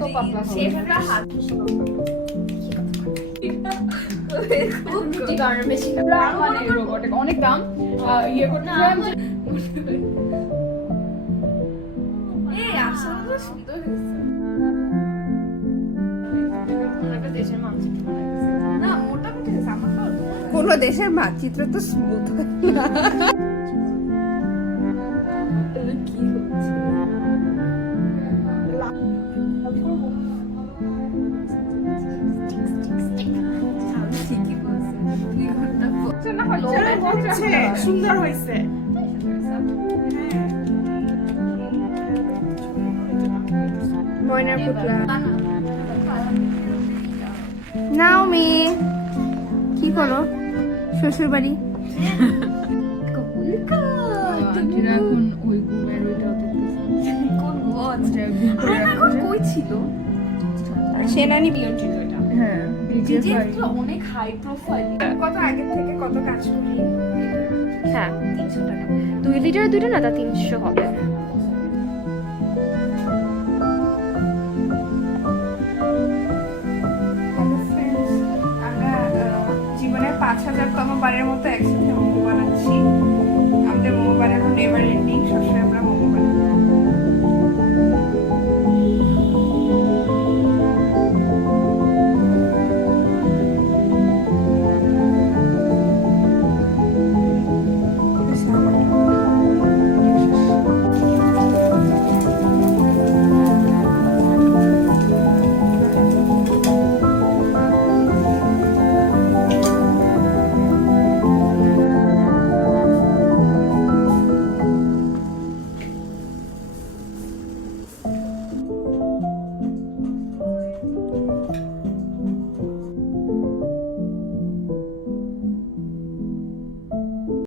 কত পাতলা শেফরা হাত বিউটি গার্ডেন বেশি না মানে রোবট অনেক দাম ইয়ে করতে এই আসলে তো সুন্দর হয়েছে একটা দেশের মানচিত্র বানাইছে না মোটামুটি হয়েছে আমার তো কোন দেশের মানচিত্র তো স্মুথ হয় না। কি হচ্ছে ঠিকই বলছে 2 ঘন্টা হচ্ছে, সুন্দর হয়েছে। ময়নার পুতলা নাও মেয়ে কি করো শ্বশুর বাড়ি যেটা এখন ওই ঘুমের ওইটাও দেখতেছি কোন গজ ঘুরে এখন কই ছিল সেনানি বিউটি এটা হ্যাঁ যে তো অনেক হাই প্রোফাইল কত আগে থেকে কত কাজ করি হ্যাঁ 300 টাকা 2 লিটার দুটো না তা 300 হবে হ্যালো ফ্রেন্ডস আমরা জীবনের 5000তম বারের মতো একসাথে মোমো বানাচ্ছি আমাদের মোমো বানানো নেভার এন্ডিং সবসময় আমরা